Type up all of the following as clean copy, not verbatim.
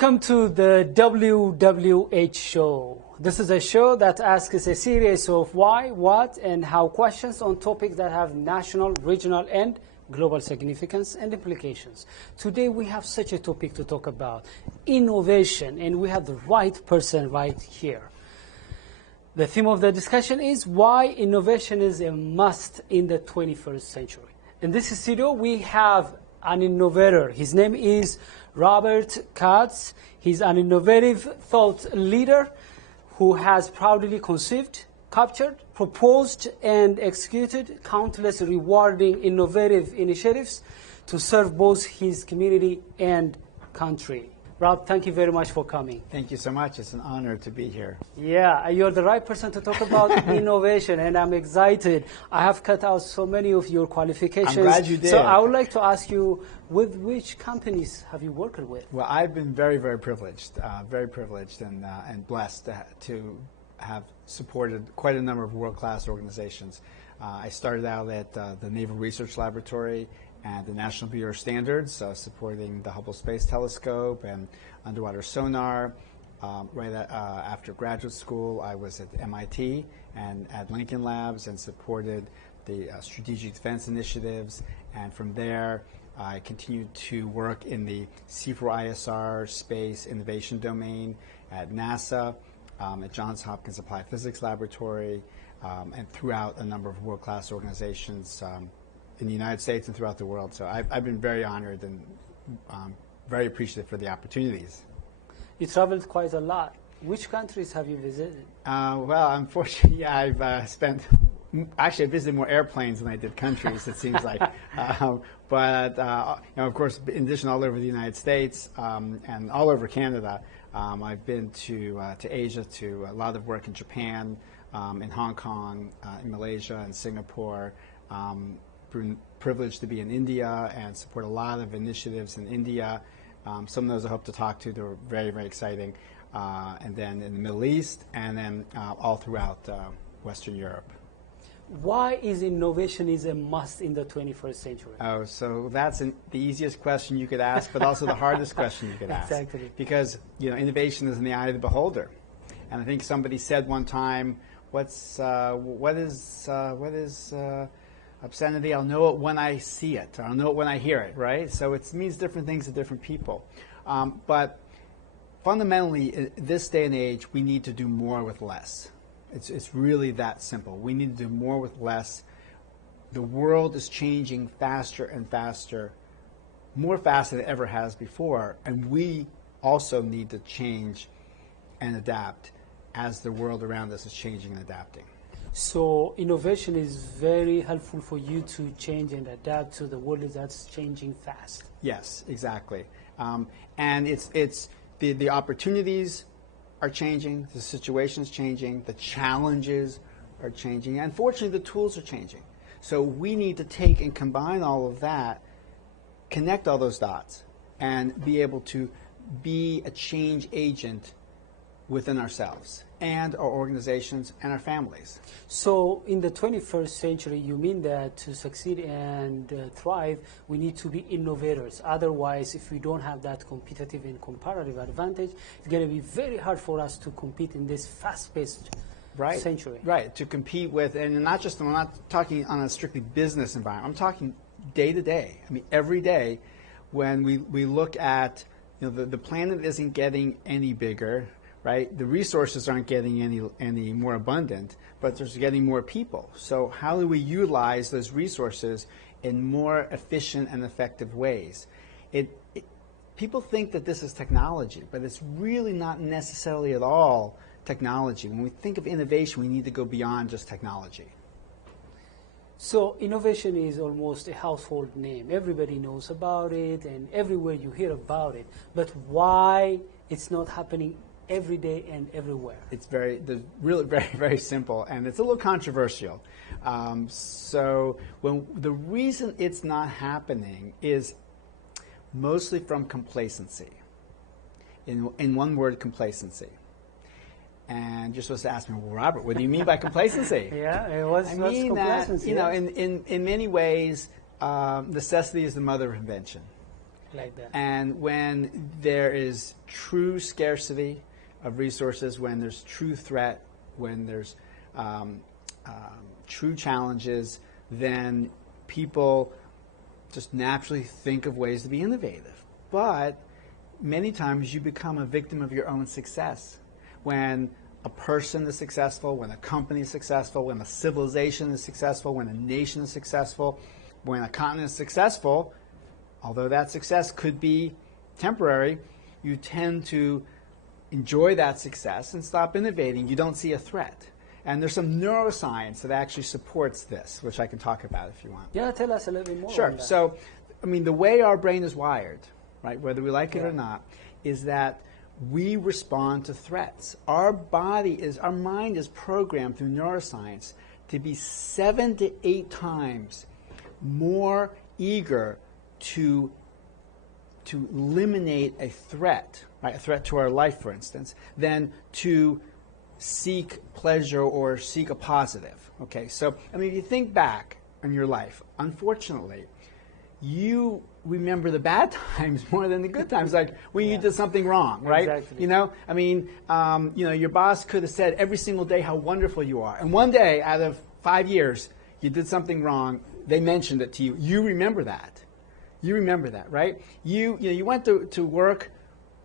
Welcome to the WWH show. This is a show that asks a series of why, what, and how questions on topics that have national, regional, and global significance and implications. Today we have such a topic to talk about, innovation, and we have the right person right here. The theme of the discussion is why innovation is a must in the 21st century. In this studio we have an innovator. His name is Robert Katz. He's an innovative thought leader who has proudly conceived, captured, proposed, and executed countless rewarding innovative initiatives to serve both his community and country. Rob, thank you very much for coming. Thank you so much. It's an honor to be here. Yeah, you're the right person to talk about innovation, and I'm excited. I have cut out so many of your qualifications. I'm glad you did. So I would like to ask you, with which companies have you worked with? Well, I've been very privileged and blessed to have supported quite a number of world-class organizations. I started out at the Naval Research Laboratory and the National Bureau of Standards, supporting the Hubble Space Telescope and underwater sonar. After graduate school, I was at MIT and at Lincoln Labs and supported the Strategic Defense Initiatives. And from there, I continued to work in the C4ISR space innovation domain at NASA, at Johns Hopkins Applied Physics Laboratory, and throughout a number of world-class organizations in the United States and throughout the world. So I've been very honored and very appreciative for the opportunities. You traveled quite a lot. Which countries have you visited? Well, unfortunately, I've I visited more airplanes than I did countries, it seems like. But of course, in addition, all over the United States and all over Canada, I've been to Asia, to a lot of work in Japan, in Hong Kong, in Malaysia, and Singapore. Been privileged to be in India and support a lot of initiatives in India. Some of those I hope to talk to. They're very exciting. And then in the Middle East, and then all throughout Western Europe. Why is innovation is a must in the 21st century? Oh, so that's the easiest question you could ask, but also the hardest question you could ask. Exactly. Because innovation is in the eye of the beholder. And I think somebody said one time, what is obscenity? I'll know it when I see it. Or I'll know it when I hear it, right? So it means different things to different people. But fundamentally, in this day and age, we need to do more with less. It's really that simple. We need to do more with less. The world is changing faster and faster, more faster than it ever has before, and we also need to change and adapt as the world around us is changing and adapting. So innovation is very helpful for you to change and adapt to the world that's changing fast. Yes, exactly. And it's the opportunities are changing, the situation's changing, the challenges are changing, and unfortunately the tools are changing. So we need to take and combine all of that, connect all those dots, and be able to be a change agent within ourselves and our organizations and our families. So in the 21st century, you mean that to succeed and thrive, we need to be innovators. Otherwise, if we don't have that competitive and comparative advantage, it's going to be very hard for us to compete in this fast-paced century. Right, to compete with, and I'm not talking on a strictly business environment, I'm talking day to day. I mean, every day when we look at, the planet isn't getting any bigger, right? The resources aren't getting any more abundant, but there's getting more people. So how do we utilize those resources in more efficient and effective ways? People think that this is technology, but it's really not necessarily at all technology. When we think of innovation, we need to go beyond just technology. So innovation is almost a household name. Everybody knows about it, and everywhere you hear about it. But why it's not happening every day and everywhere? It's really very simple, and it's a little controversial. So the reason it's not happening is mostly from complacency. In one word, complacency. And you're supposed to ask me, well, Robert, what do you mean by complacency? Yeah, what's complacency? That, in many ways, necessity is the mother of invention. Like that. And when there is true scarcity of resources, when there's true threat, when there's true challenges, then people just naturally think of ways to be innovative. But many times you become a victim of your own success. When a person is successful, when a company is successful, when a civilization is successful, when a nation is successful, when a continent is successful, although that success could be temporary, you tend to enjoy that success and stop innovating. You don't see a threat. And there's some neuroscience that actually supports this, which I can talk about if you want. Yeah, tell us a little bit more. Sure. On that. So, I mean, the way our brain is wired, right, whether we like it or not, is that we respond to threats. Our mind is programmed through neuroscience to be 7 to 8 times more eager to eliminate a threat, right, a threat to our life, for instance, than to seek pleasure or seek a positive. Okay, so I mean, if you think back in your life, unfortunately, you remember the bad times more than the good times, like when you did something wrong, right? Exactly. You know, I mean, your boss could have said every single day how wonderful you are, and one day out of 5 years, you did something wrong. They mentioned it to you. You remember that. You remember that, right? You went to work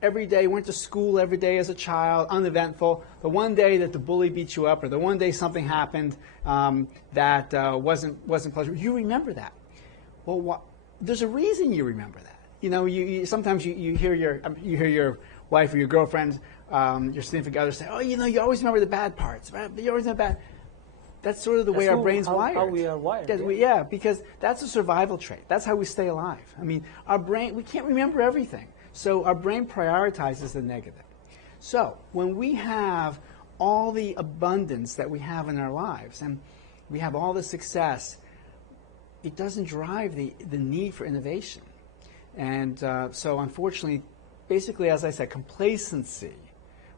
every day, went to school every day as a child, uneventful. The one day that the bully beat you up, or the one day something happened that wasn't pleasurable, you remember that. Well, there's a reason you remember that. You know, sometimes you hear your wife or your girlfriend, your significant other say, "Oh, you always remember the bad parts, right? You always remember bad." That's sort of the way our brain's wired. How we are wired. Yeah, because that's a survival trait. That's how we stay alive. I mean, our brain, we can't remember everything. So our brain prioritizes the negative. So when we have all the abundance that we have in our lives, and we have all the success, it doesn't drive the need for innovation. And so unfortunately, basically, as I said, complacency,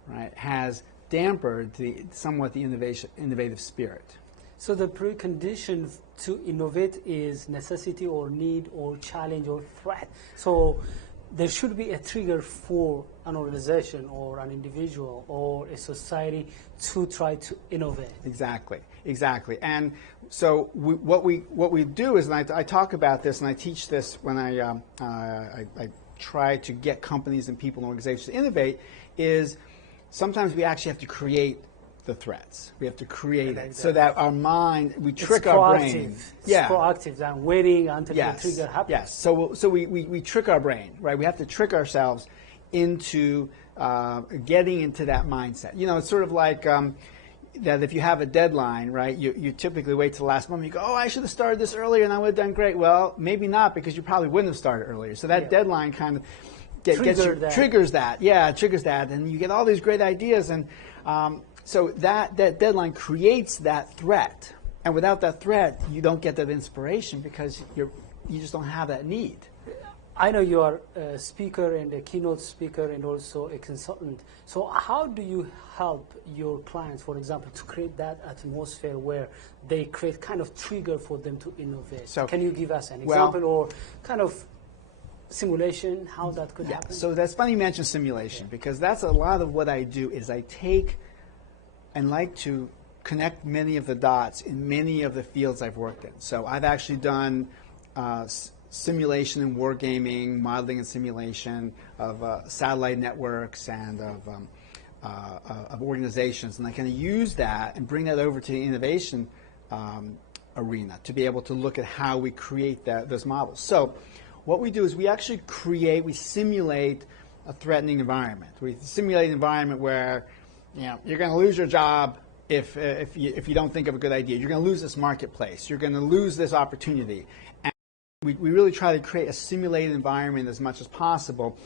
right, has dampened somewhat the innovative spirit. So the precondition to innovate is necessity or need or challenge or threat. So there should be a trigger for an organization or an individual or a society to try to innovate. Exactly. And so what we do is, and I talk about this and I teach this when I try to get companies and people and organizations to innovate, is sometimes we actually have to create the threats. We have to create it so that our mind, we trick our brain. It's proactive than waiting until the trigger happens. Yes. So we trick our brain, right? We have to trick ourselves into getting into that mindset. You know, it's sort of like that if you have a deadline, right, you typically wait till the last moment. You go, oh, I should have started this earlier and I would have done great. Well, maybe not, because you probably wouldn't have started earlier. So that deadline kind of triggers that. Yeah, it triggers that. And you get all these great ideas. And so that deadline creates that threat. And without that threat, you don't get that inspiration because you just don't have that need. I know you are a speaker and a keynote speaker and also a consultant. So how do you help your clients, for example, to create that atmosphere where they create kind of trigger for them to innovate? So, can you give us an example or kind of simulation, how that could happen? So that's funny you mention simulation, because that's a lot of what I do. Is I take and like to connect many of the dots in many of the fields I've worked in. So I've actually done simulation and wargaming, modeling and simulation of satellite networks and of organizations, and I kind of use that and bring that over to the innovation arena to be able to look at how we create those models. So what we do is we actually we simulate a threatening environment. We simulate an environment where you're going to lose your job if you don't think of a good idea. You're going to lose this marketplace. You're going to lose this opportunity. And we really try to create a simulated environment as much as possible,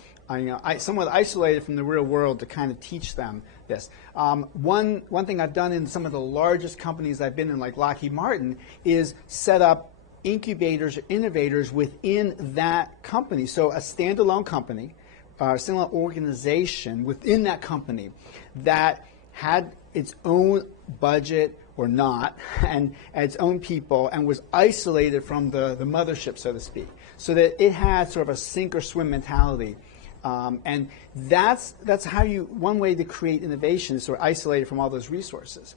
somewhat isolated from the real world, to kind of teach them this. One thing I've done in some of the largest companies I've been in, like Lockheed Martin, is set up incubators or innovators within that company. So a standalone company, a standalone organization within that company that had its own budget or not, and its own people, and was isolated from the mothership, so to speak. so that it had sort of a sink or swim mentality. And that's how one way to create innovation is sort of isolate it from all those resources,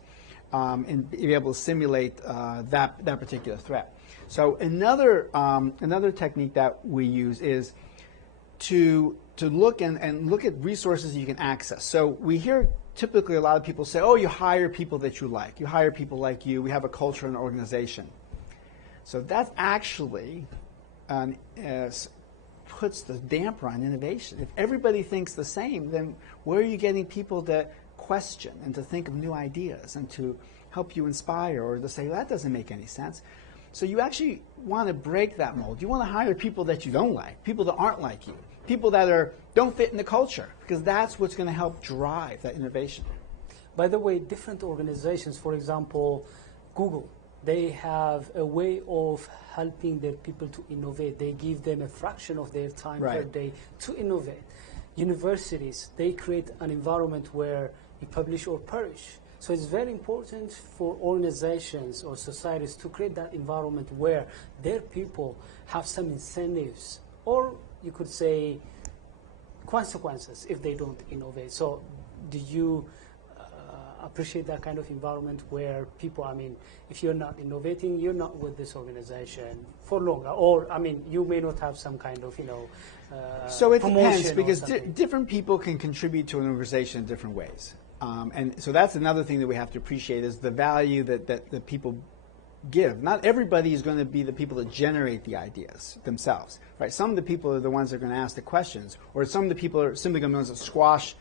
and be able to simulate that particular threat. So another technique that we use is to look and look at resources you can access. So we hear typically a lot of people say, oh, you hire people that you like. You hire people like you. We have a culture in an organization. So that actually puts the damper on innovation. If everybody thinks the same, then where are you getting people to question and to think of new ideas and to help you inspire, or to say, well, that doesn't make any sense? So you actually want to break that mold. You want to hire people that you don't like, people that aren't like you, people that don't fit in the culture, because that's what's going to help drive that innovation. By the way, different organizations, for example, Google, they have a way of helping their people to innovate. They give them a fraction of their time per day to innovate. Universities, they create an environment where you publish or perish. So it's very important for organizations or societies to create that environment where their people have some incentives, or you could say consequences if they don't innovate. So do you appreciate that kind of environment where people, I mean, if you're not innovating, you're not with this organization for longer, or, I mean, you may not have some kind of, so it depends, because different people can contribute to an organization in different ways. And so that's another thing that we have to appreciate, is the value that people give. Not everybody is going to be the people that generate the ideas themselves, right? Some of the people are the ones that are going to ask the questions, or some of the people are simply going to be the ones that squash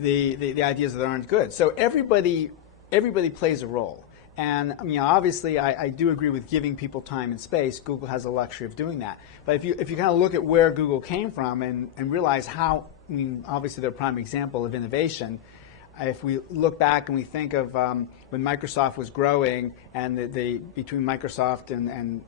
the ideas that aren't good. So everybody plays a role. And obviously I do agree with giving people time and space. Google has the luxury of doing that. But if you kind of look at where Google came from and realize how, obviously they're a prime example of innovation. If we look back and we think of when Microsoft was growing, and between Microsoft and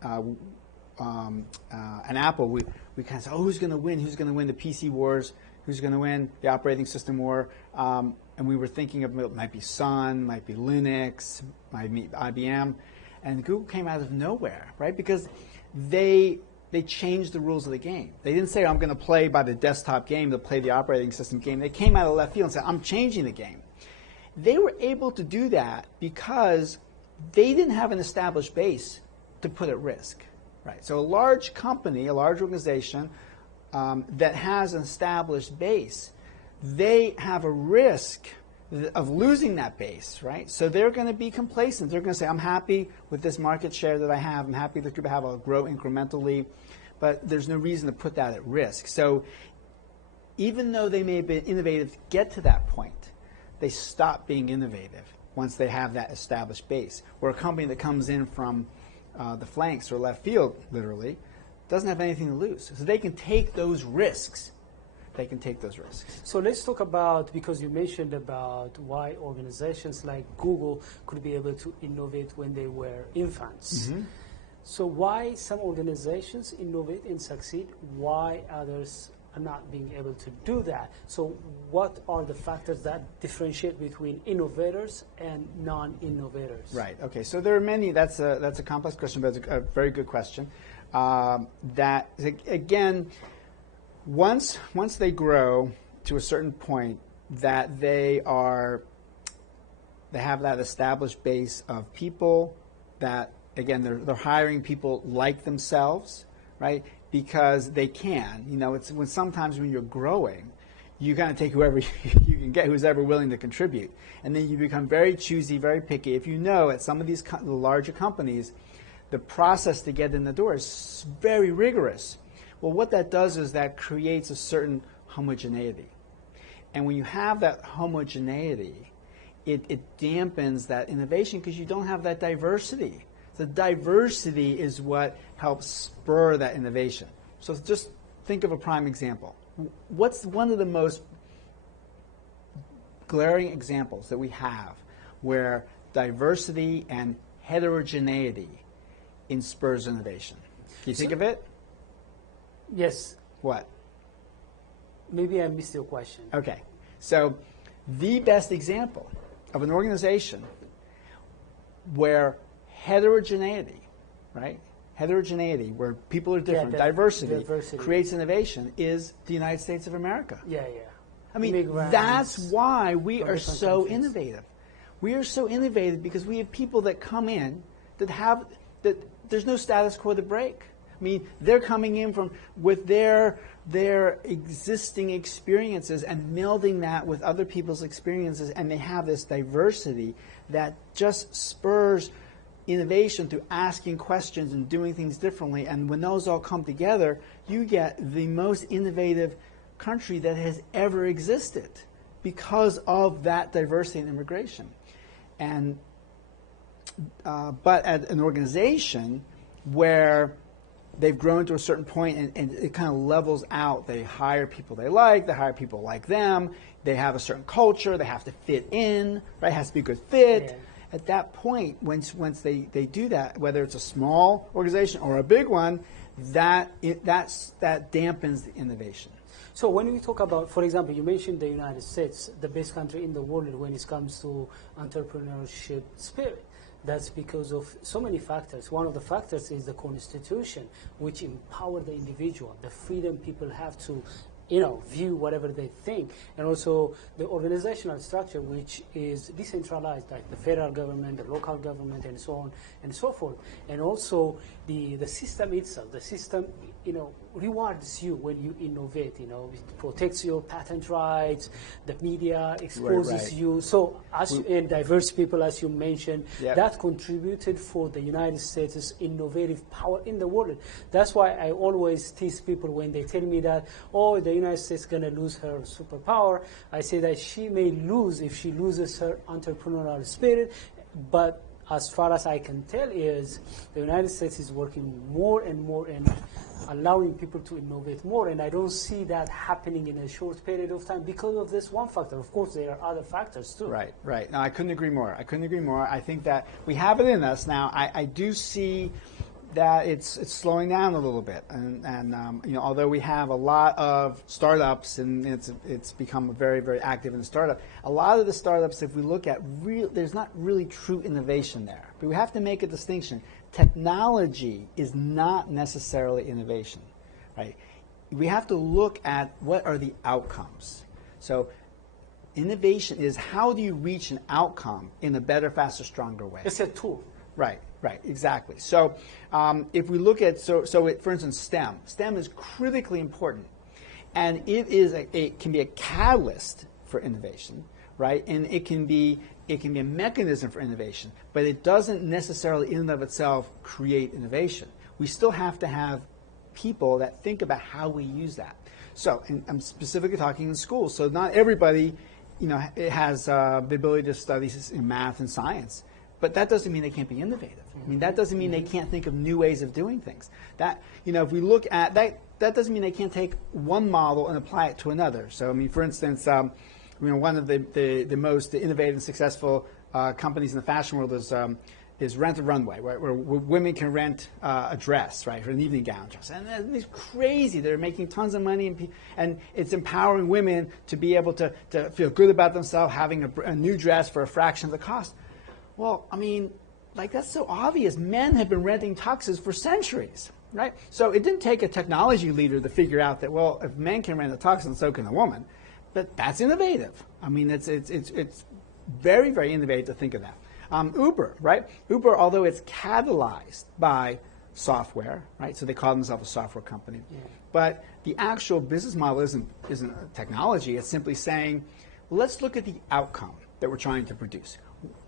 Apple, we kind of say, oh, who's going to win? Who's going to win the PC wars? Who's going to win the operating system war? And we were thinking of, it might be Sun, might be Linux, might be IBM. And Google came out of nowhere, right? Because they changed the rules of the game. They didn't say, I'm going to play by the desktop game, to play the operating system game. They came out of left field and said, I'm changing the game. They were able to do that because they didn't have an established base to put at risk, right? So a large company, a large organization, that has an established base, they have a risk of losing that base, right? So they're going to be complacent. They're going to say, I'm happy with this market share that I have. I'm happy that group I have. I'll grow incrementally. But there's no reason to put that at risk. So even though they may have been innovative to get to that point, they stop being innovative once they have that established base. Where a company that comes in from the flanks or left field, literally, doesn't have anything to lose. So they can take those risks. They can take those risks. So let's talk about, because you mentioned about why organizations like Google could be able to innovate when they were infants. Mm-hmm. So why some organizations innovate and succeed, why others are not being able to do that? So what are the factors that differentiate between innovators and non-innovators? Right, okay, so there are many. That's a complex question, but it's a very good question. That, again, once they grow to a certain point, that they have that established base of people that, again, they're hiring people like themselves, right? Because they can. It's sometimes when you're growing, you kind of take whoever you can get, who's ever willing to contribute, and then you become very choosy, very picky. If you know at some of these the larger companies, the process to get in the door is very rigorous. Well, what that does is that creates a certain homogeneity. And when you have that homogeneity, it dampens that innovation because you don't have that diversity. The diversity is what helps spur that innovation. So just think of a prime example. What's one of the most glaring examples that we have where diversity and heterogeneity spurs innovation? Can you think of it? Yes. What? Maybe I missed your question. Okay. So the best example of an organization where heterogeneity, right, heterogeneity, where people are different, diversity creates innovation, is the United States of America. Yeah. I mean, that's why we are so innovative. We are so innovative because we have people that come in that there's no status quo to break. I mean, they're coming in with their existing experiences and melding that with other people's experiences, and they have this diversity that just spurs innovation through asking questions and doing things differently. And when those all come together, you get the most innovative country that has ever existed because of that diversity and immigration. And but at an organization where they've grown to a certain point and it kind of levels out, they hire people they hire people like them, they have a certain culture, they have to fit in, right? It has to be a good fit. Yeah. At that point, once they do that, whether it's a small organization or a big one, that dampens the innovation. So when we talk about, for example, you mentioned the United States, the best country in the world when it comes to entrepreneurship spirit. That's because of so many factors. One of the factors is the Constitution, which empower the individual, the freedom people have to, view whatever they think, and also the organizational structure, which is decentralized, like the federal government, the local government, and so on and so forth. And also the system itself. The system, rewards you when you innovate. It protects your patent rights. The media exposes you. So and diverse people, as you mentioned, that contributed for the United States' innovative power in the world. That's why I always tease people when they tell me that, the United States is going to lose her superpower. I say that she may lose if she loses her entrepreneurial spirit, but as far as I can tell is the United States is working more and more and allowing people to innovate more, and I don't see that happening in a short period of time because of this one factor. Of course, there are other factors too. Right. No, I couldn't agree more. I think that we have it in us now. I do see that it's slowing down a little bit, and although we have a lot of startups and it's become very, very active in the startup, a lot of the startups, if we look at there's not really true innovation there. But we have to make a distinction. Technology is not necessarily innovation, right? We have to look at what are the outcomes. So innovation is how do you reach an outcome in a better, faster, stronger way. It's a tool. Right, exactly. So if we look at, for instance, STEM is critically important, and it can be a catalyst for innovation, right? And it can be a mechanism for innovation, but it doesn't necessarily in and of itself create innovation. We still have to have people that think about how we use that. So, and I'm specifically talking in schools. So not everybody, has the ability to study in math and science. But that doesn't mean they can't be innovative. I mean, that doesn't mean they can't think of new ways of doing things. That, if we look at that, that doesn't mean they can't take one model and apply it to another. So, I mean, for instance, one of the most innovative and successful companies in the fashion world is Rent a Runway, right, where women can rent a dress, right, for an evening gown dress. And it's crazy. They're making tons of money, and it's empowering women to be able to feel good about themselves, having a new dress for a fraction of the cost. Well, I mean, that's so obvious. Men have been renting tuxes for centuries, right? So it didn't take a technology leader to figure out that, well, if men can rent a tux, and so can a woman. But that's innovative. I mean, it's very, very innovative to think of that. Uber, right? Uber, although it's catalyzed by software, right? So they call themselves a software company. Yeah. But the actual business model isn't a technology. It's simply saying, let's look at the outcome that we're trying to produce.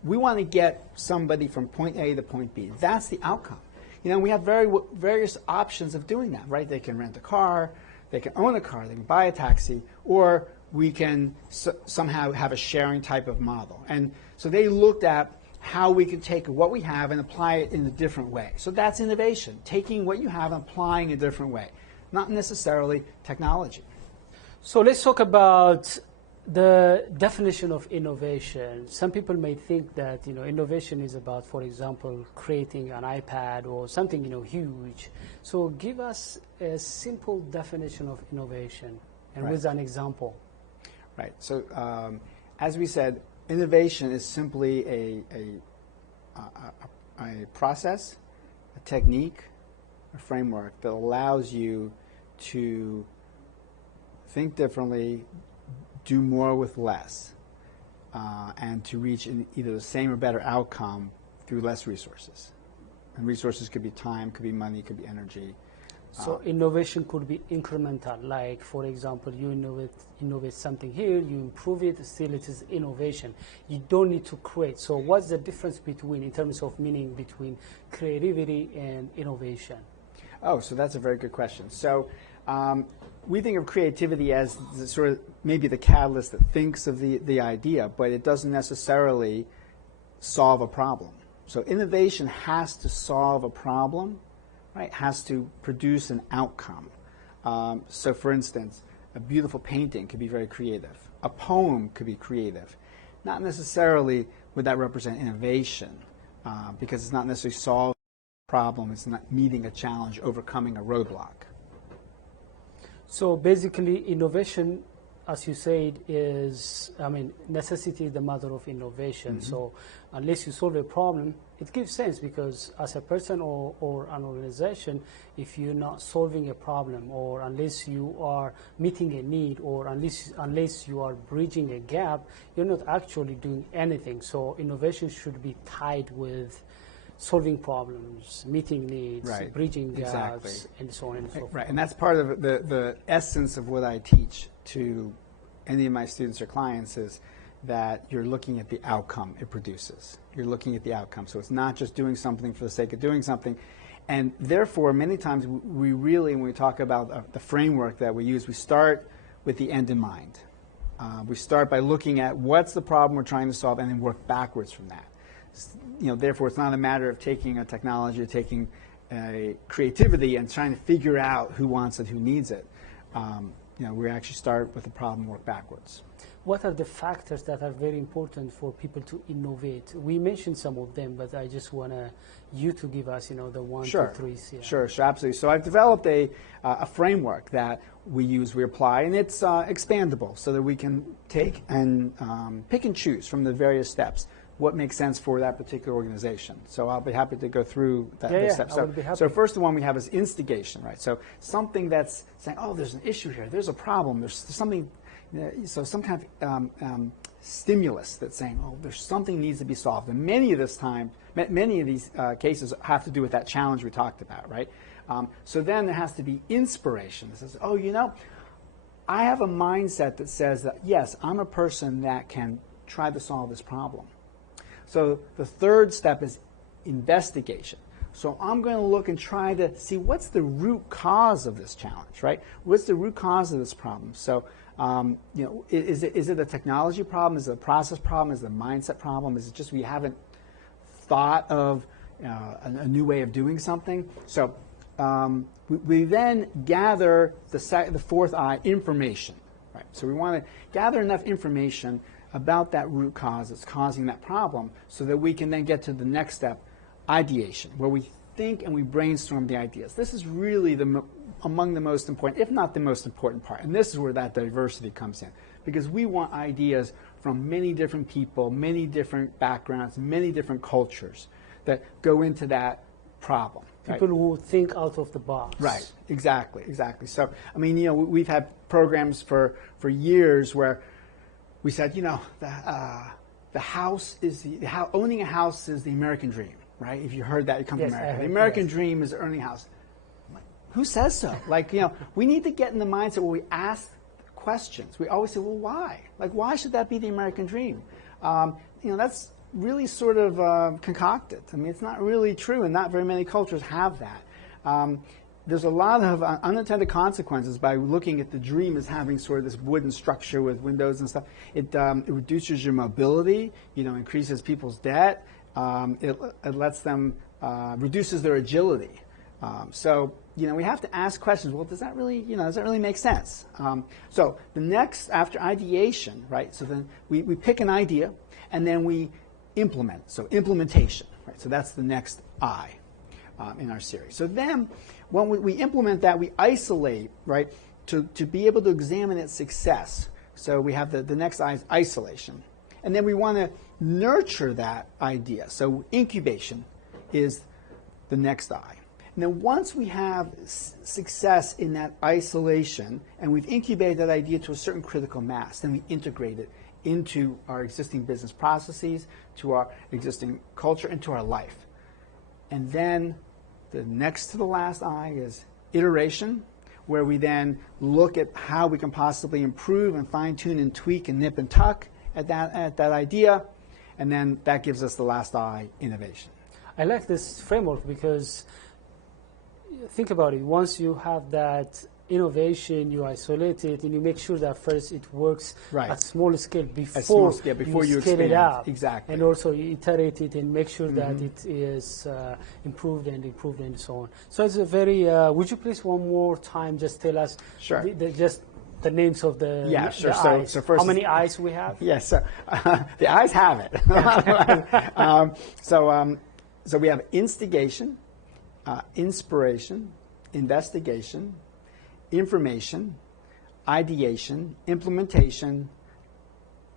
We want to get somebody from point A to point B. That's the outcome. We have various options of doing that, right? They can rent a car, they can own a car, they can buy a taxi, or we can somehow have a sharing type of model. And so they looked at how we could take what we have and apply it in a different way. So that's innovation, taking what you have and applying a different way, not necessarily technology. So let's talk about the definition of innovation. Some people may think that innovation is about, for example, creating an iPad or something huge. So give us a simple definition of innovation, and with an example. Right. So as we said, innovation is simply a process, a technique, a framework that allows you to think differently, do more with less, and to reach either the same or better outcome through less resources. And resources could be time, could be money, could be energy. So innovation could be incremental, like, for example, you innovate something here, you improve it, still it is innovation. You don't need to create. So what's the difference between, in terms of meaning, between creativity and innovation? Oh, so that's a very good question. So we think of creativity as the sort of maybe the catalyst that thinks of the idea, but it doesn't necessarily solve a problem. So innovation has to solve a problem, right? Has to produce an outcome. So for instance, a beautiful painting could be very creative. A poem could be creative. Not necessarily would that represent innovation, because it's not necessarily solving a problem, it's not meeting a challenge, overcoming a roadblock. So basically, innovation, as you said, is, necessity is the mother of innovation. Mm-hmm. So unless you solve a problem, it gives sense, because as a person or an organization, if you're not solving a problem, or unless you are meeting a need, or unless you are bridging a gap, you're not actually doing anything. So innovation should be tied with solving problems, meeting needs, right, bridging gaps, exactly, and so on and so forth. Right, and that's part of the essence of what I teach to any of my students or clients, is that you're looking at the outcome it produces. You're looking at the outcome. So it's not just doing something for the sake of doing something. And therefore, many times we really, when we talk about the framework that we use, we start with the end in mind. We start by looking at what's the problem we're trying to solve, and then work backwards from that. Therefore, it's not a matter of taking a technology or taking a creativity and trying to figure out who wants it, who needs it. We actually start with the problem and work backwards. What are the factors that are very important for people to innovate? We mentioned some of them, but I just want you to give us, the 1, sure. 2, 3. Yeah. Sure, absolutely. So I've developed a framework that we apply, and it's expandable, so that we can take and pick and choose from the various steps what makes sense for that particular organization. So I'll be happy to go through those steps. So first one we have is instigation, right? So something that's saying, oh, there's an issue here, there's a problem, there's something, so some kind of stimulus that's saying, oh, there's something needs to be solved. And many of these cases have to do with that challenge we talked about, right? So then there has to be inspiration. It says, oh, I have a mindset that says that, yes, I'm a person that can try to solve this problem. So the third step is investigation. So I'm going to look and try to see what's the root cause of this challenge, right? What's the root cause of this problem? So, is it a technology problem? Is it a process problem? Is it a mindset problem? Is it just we haven't thought of a new way of doing something? So we then gather the fourth I, information, right? So we want to gather enough information about that root cause that's causing that problem, so that we can then get to the next step, ideation, where we think and we brainstorm the ideas. This is really among the most important, if not the most important part. And this is where that diversity comes in, because we want ideas from many different people, many different backgrounds, many different cultures that go into that problem. People who think out of the box. Right, exactly. So, we've had programs for years where we said, the house is owning a house is the American dream, right? If you heard that, you come from America. The American dream is owning a house. Like, who says so? We need to get in the mindset where we ask questions. We always say, well, why? Why should that be the American dream? That's really sort of concocted. It's not really true, and not very many cultures have that. There's a lot of unintended consequences by looking at the dream as having sort of this wooden structure with windows and stuff. It reduces your mobility, increases people's debt. It lets them, reduces their agility. So, we have to ask questions. Well, does that really make sense? So the next, after ideation, right? So then we pick an idea, and then we implement. So implementation, right? So that's the next I in our series. So then, when we implement that, we isolate, right, to be able to examine its success. So we have the next I is isolation. And then we want to nurture that idea. So incubation is the next I. And then once we have success in that isolation, and we've incubated that idea to a certain critical mass, then we integrate it into our existing business processes, to our existing culture, into our life. And then the next to the last I is iteration, where we then look at how we can possibly improve and fine-tune and tweak and nip and tuck at that idea. And then that gives us the last I, innovation. I like this framework because think about it. Once you have that innovation, you isolate it, and you make sure that first it works at small scale before you scale it up. Exactly. And also you iterate it and make sure that it is improved and so on. So it's a very, would you please one more time just tell us just the names of the, the eyes. So first, how many eyes we have? Yes, the eyes have it. So we have instigation, inspiration, investigation, information, ideation, implementation,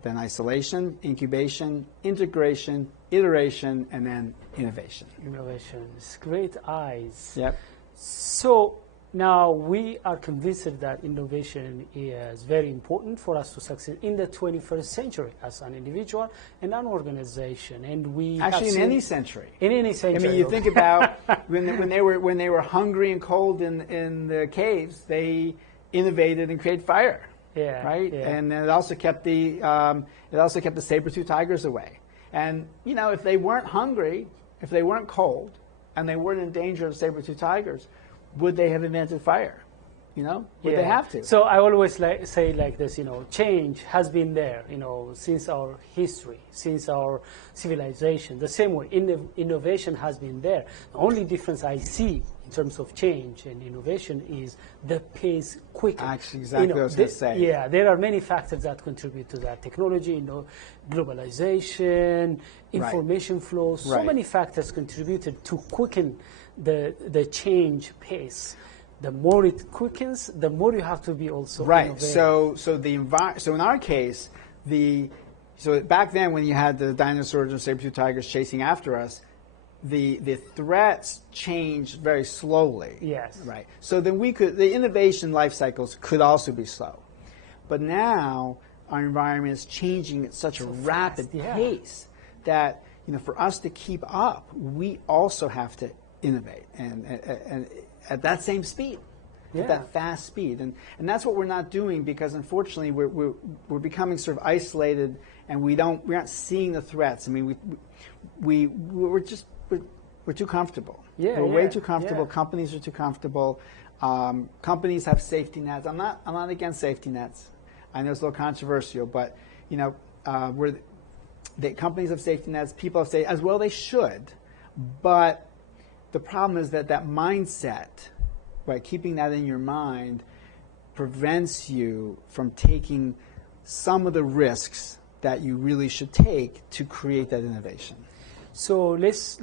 then isolation, incubation, integration, iteration, and then innovation. Innovation. It's great eyes. Yep. So now we are convinced that innovation is very important for us to succeed in the 21st century as an individual and an organization. And we actually in any century. In any century. I mean, you think about when they were hungry and cold in the caves, they innovated and created fire. Yeah. Right. Yeah. And it also kept the saber-toothed tigers away. And you know, if they weren't hungry, if they weren't cold, and they weren't in danger of saber-toothed tigers, would they have invented fire? You know, would they have to? So I always say like this, you know, change has been there, you know, since our history, since our civilization. The same way, innovation has been there. The only difference I see in terms of change and innovation is the pace quicker. Actually, exactly what I was going to say. Yeah, there are many factors that contribute to that. Technology, you know, globalization, information flow, so many factors contributed to quicken the change pace. The more it quickens, the more you have to be also innovative. So in our case, so back then when you had the dinosaurs and saber-toothed tigers chasing after us, the threats changed very slowly. Yes. Right. So then the innovation life cycles could also be slow. But now our environment is changing at such a rapid pace that, you know, for us to keep up, we also have to innovate and at that same speed, at that fast speed, and that's what we're not doing, because unfortunately we're becoming sort of isolated, and we're not seeing the threats. I mean, we're too comfortable. We're way too comfortable. Companies are too comfortable. Companies have safety nets. I'm not against safety nets. I know it's a little controversial, but you know, companies have safety nets. People have safety, as well they should, but the problem is that mindset, right, keeping that in your mind, prevents you from taking some of the risks that you really should take to create that innovation. So let's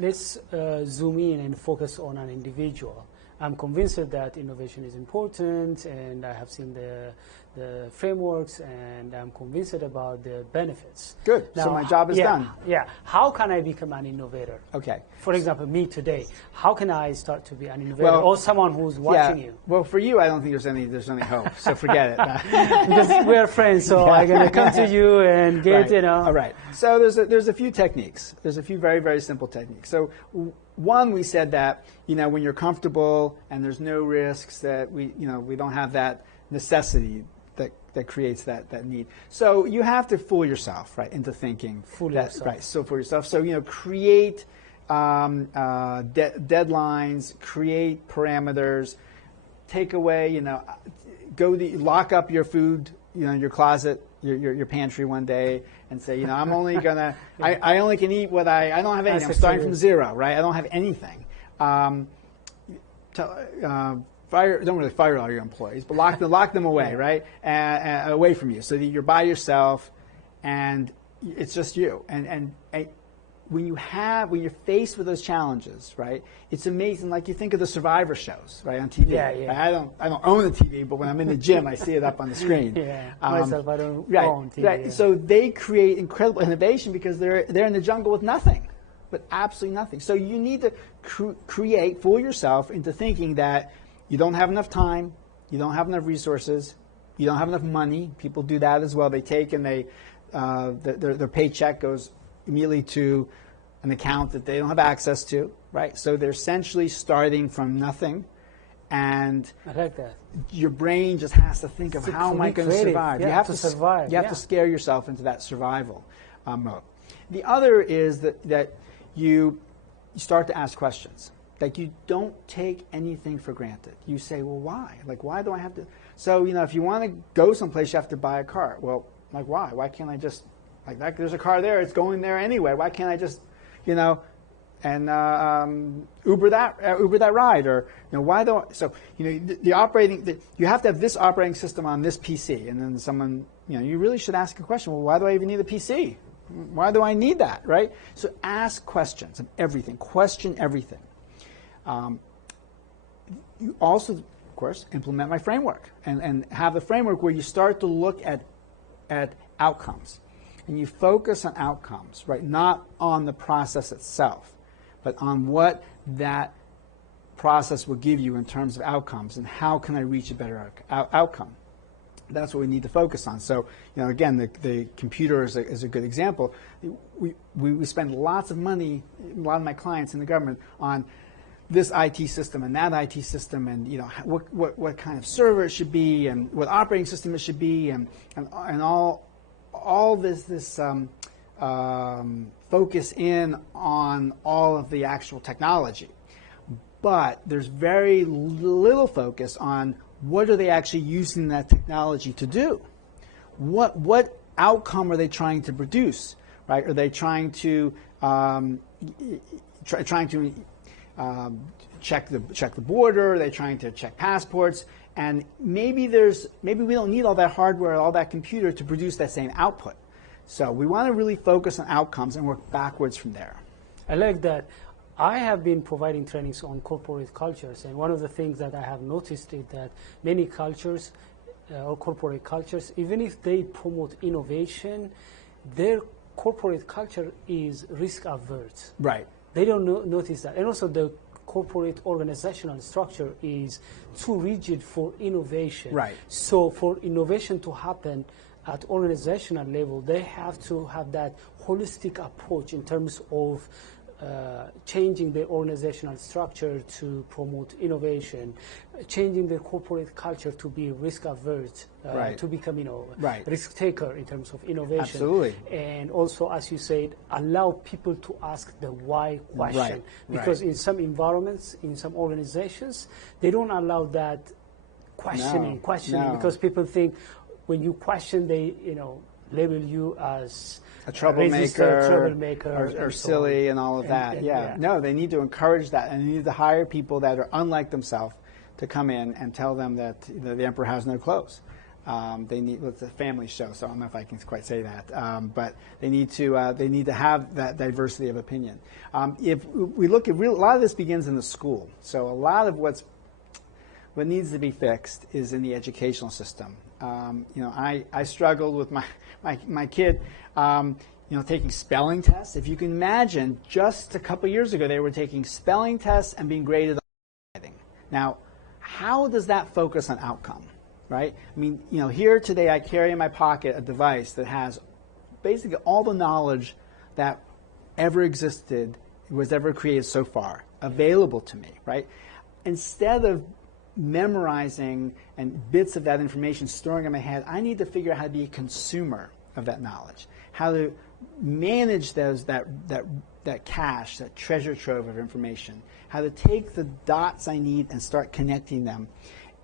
zoom in and focus on an individual. I'm convinced that innovation is important, and I have seen the frameworks, and I'm convinced about the benefits. Good. Now, so my job is done. Yeah. How can I become an innovator? Okay. For example, me today, how can I start to be an innovator, or someone who's watching you? Well, for you, I don't think there's any hope. So forget it. Because we're friends, so I'm gonna come to you and get you know. All right. So there's a few techniques. There's a few very, very simple techniques. So one, we said that, you know, when you're comfortable and there's no risks, that we don't have that necessity that creates that need. So you have to fool yourself, right, into thinking. Fool yourself. Right. So fool yourself. So, you know, create deadlines, create parameters, take away, you know, lock up your food, you know, in your closet, your pantry one day, and say, you know, I'm only gonna, I only can eat what I don't have anything. I'm starting from zero, right? I don't have anything. Don't really fire all your employees, but lock them away, right? Away from you, so that you're by yourself, and it's just you. And when you're faced with those challenges, right? It's amazing. Like, you think of the Survivor shows, right, on TV. Yeah, yeah. I don't own the TV, but when I'm in the gym, I see it up on the screen. Myself, I don't own TV. Right. So they create incredible innovation because they're in the jungle with nothing, but absolutely nothing. So you need to fool yourself into thinking that you don't have enough time, you don't have enough resources, you don't have enough money. People do that as well. They take and their paycheck goes immediately to an account that they don't have access to, right? So they're essentially starting from nothing, and I like that. Your brain just has to think of how am I going to survive. Yeah, you have to survive. You have to scare yourself into that survival mode. The other is that you start to ask questions. Like, you don't take anything for granted. You say, well, why? Like, why do I have to? So, if you want to go someplace, you have to buy a car. Well, like, why? Why can't I just, like, that, there's a car there, it's going there anyway. Why can't I just, and Uber that ride, or why don't? So the operating, you have to have this operating system on this PC, and then someone, you really should ask a question. Well, why do I even need a PC? Why do I need that, right? So ask questions of everything. Question everything. You also, of course, implement my framework and have the framework where you start to look at outcomes. And you focus on outcomes, right? Not on the process itself, but on what that process will give you in terms of outcomes and how can I reach a better outcome. That's what we need to focus on. So, again, the computer is a good example. We spend lots of money, a lot of my clients in the government, on this IT system and that IT system, and what kind of server it should be, and what operating system it should be, and all this focus in on all of the actual technology. But there's very little focus on what are they actually using that technology to do. What outcome are they trying to produce, right? Are they trying to check the border? Are they trying to check passports? And maybe we don't need all that hardware, all that computer to produce that same output. So we want to really focus on outcomes and work backwards from there. I like that. I have been providing trainings on corporate cultures, and one of the things that I have noticed is that many cultures or corporate cultures, even if they promote innovation, their corporate culture is risk averse. Right. They don't notice that. And also the corporate organizational structure is too rigid for innovation. Right. So for innovation to happen at organizational level, they have to have that holistic approach in terms of changing the organizational structure to promote innovation, changing the corporate culture to be risk averse, right. to become right. risk taker in terms of innovation. Absolutely. And also, as you said, allow people to ask the why question. Right. Because right. in some environments, in some organizations, they don't allow that questioning No. because people think when you question, they label you as a troublemaker, or so silly and all of that. Yeah. No, they need to encourage that, and they need to hire people that are unlike themselves to come in and tell them that the emperor has no clothes. It's a family show, so I don't know if I can quite say that, but they need to have that diversity of opinion. If we look at a lot of this begins in the school, so a lot of what needs to be fixed is in the educational system. I struggled with my kid, taking spelling tests. If you can imagine, just a couple years ago, they were taking spelling tests and being graded on writing. Now, how does that focus on outcome, right? I mean, here today I carry in my pocket a device that has basically all the knowledge that ever existed, was ever created so far, available to me, right? Instead of memorizing and bits of that information storing in my head, I need to figure out how to be a consumer of that knowledge, how to manage that cache, that treasure trove of information, how to take the dots I need and start connecting them,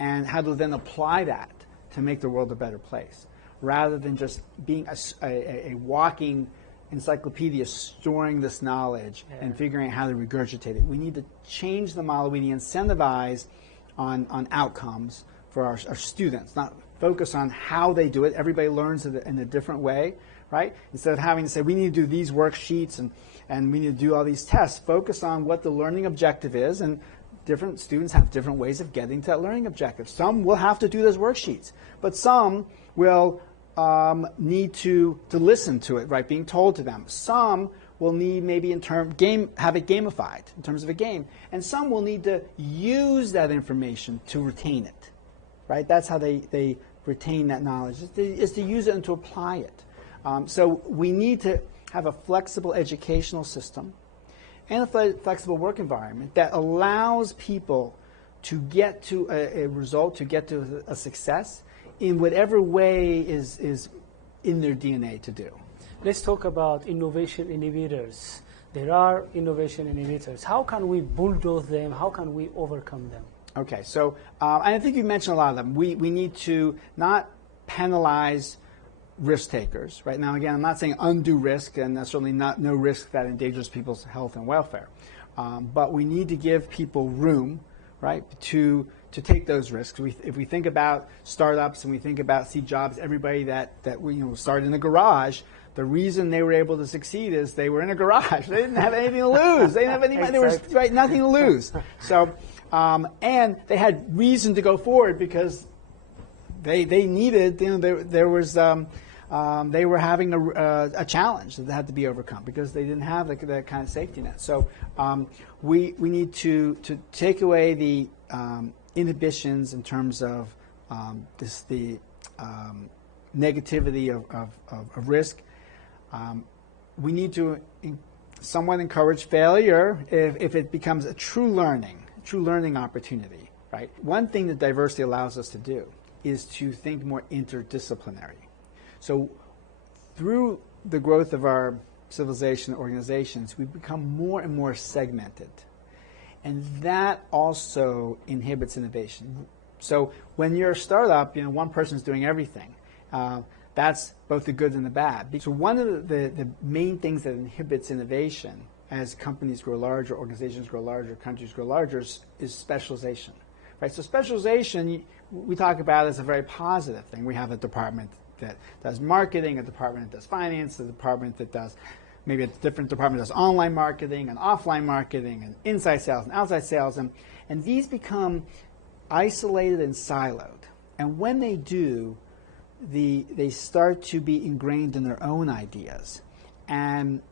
and how to then apply that to make the world a better place, rather than just being a walking encyclopedia storing this knowledge and figuring out how to regurgitate it. We need to change the model. We need to incentivize on outcomes for our students, not focus on how they do it. Everybody learns it in a different way, right? Instead of having to say, we need to do these worksheets and we need to do all these tests, focus on what the learning objective is, and different students have different ways of getting to that learning objective. Some will have to do those worksheets, but some will need to listen to it, right, being told to them. Some will need maybe have it gamified in terms of a game, and some will need to use that information to retain it, right? That's how they retain that knowledge, is to use it and to apply it. So we need to have a flexible educational system and a flexible work environment that allows people to get to a result, to get to a success in whatever way is in their DNA to do. Let's talk about innovation innovators. There are innovation innovators. How can we bulldoze them? How can we overcome them? Okay, so I think you mentioned a lot of them. We need to not penalize risk takers. Right now, again, I'm not saying undue risk, and that's certainly no risk that endangers people's health and welfare. But we need to give people room, right, to take those risks. If we think about startups and we think about Steve Jobs, everybody that we started in a garage, the reason they were able to succeed is they were in a garage. They didn't have anything to lose. They didn't have any money. There was nothing to lose. So, and they had reason to go forward because they needed. They were having a challenge that had to be overcome because they didn't have that kind of safety net. So we need to take away the inhibitions in terms of the negativity of risk. We need to somewhat encourage failure if it becomes a true learning opportunity. Right. One thing that diversity allows us to do is to think more interdisciplinary. So through the growth of our civilization organizations, we've become more and more segmented. And that also inhibits innovation. So when you're a startup, one person's doing everything. That's both the good and the bad. So one of the main things that inhibits innovation as companies grow larger, organizations grow larger, countries grow larger is specialization. Right? So specialization, we talk about as a very positive thing. We have a department that does marketing, a department that does finance, a department that does, maybe a different department does online marketing and offline marketing and inside sales and outside sales. And these become isolated and siloed. And when they do, they start to be ingrained in their own ideas. And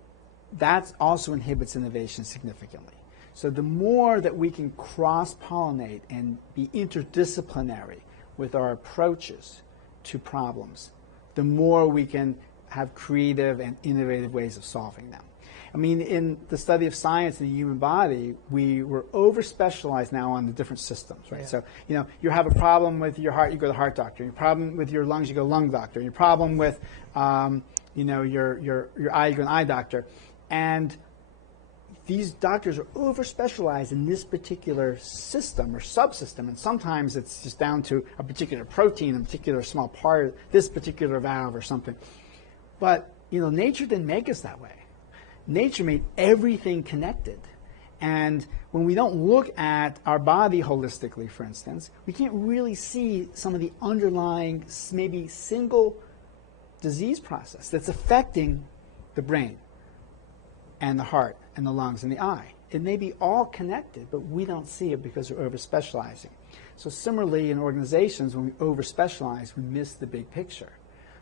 that also inhibits innovation significantly. So the more that we can cross-pollinate and be interdisciplinary with our approaches to problems, the more we can have creative and innovative ways of solving them. I mean, in the study of science in the human body, we were over-specialized now on the different systems, right? Yeah. So, you have a problem with your heart, you go to the heart doctor. Your problem with your lungs, you go to lung doctor. Your problem with, your eye, you go to an eye doctor. And these doctors are over-specialized in this particular system or subsystem, and sometimes it's just down to a particular protein, a particular small part, this particular valve or something. But, nature didn't make us that way. Nature made everything connected. And when we don't look at our body holistically, for instance, we can't really see some of the underlying, maybe single disease process that's affecting the brain and the heart and the lungs and the eye. It may be all connected, but we don't see it because we're over-specializing. So similarly, in organizations, when we over-specialize, we miss the big picture.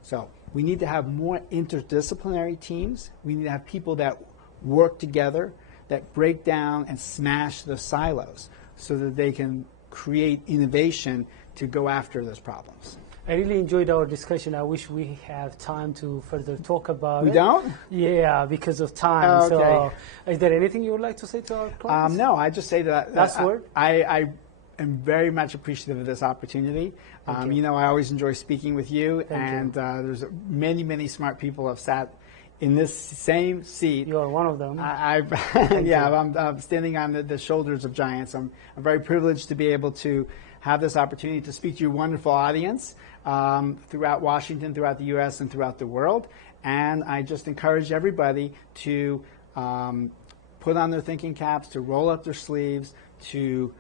So we need to have more interdisciplinary teams. We need to have people that work together, that break down and smash the silos so that they can create innovation to go after those problems. I really enjoyed our discussion. I wish we have time to further talk about it. We don't? Yeah, because of time. Okay. So is there anything you would like to say to our clients? No, I just say that last word. I am very much appreciative of this opportunity. I always enjoy speaking with you. Thank you. There's many, many smart people have sat in this same seat. You are one of them. I'm standing on the shoulders of giants. I'm very privileged to be able to have this opportunity to speak to your wonderful audience throughout Washington, throughout the U.S., and throughout the world. And I just encourage everybody to put on their thinking caps, to roll up their sleeves, to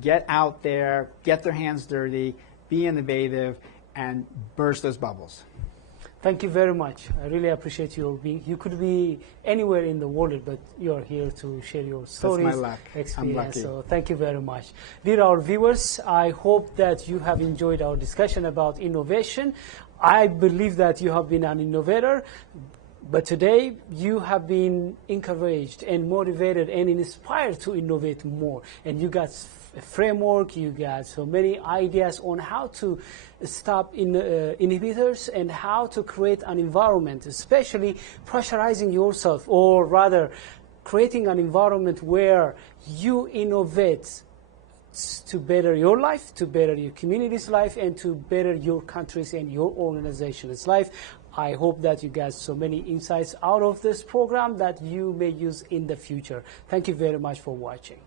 get out there, get their hands dirty, be innovative, and burst those bubbles. Thank you very much. I really appreciate you being. You could be anywhere in the world, but you're here to share your stories. That's my luck. Experience. I'm lucky. So thank you very much. Dear our viewers, I hope that you have enjoyed our discussion about innovation. I believe that you have been an innovator. But today, you have been encouraged and motivated and inspired to innovate more. And you got a framework, you got so many ideas on how to stop inhibitors and how to create an environment, especially pressurizing yourself, or rather creating an environment where you innovate to better your life, to better your community's life, and to better your country's and your organization's life. I hope that you got so many insights out of this program that you may use in the future. Thank you very much for watching.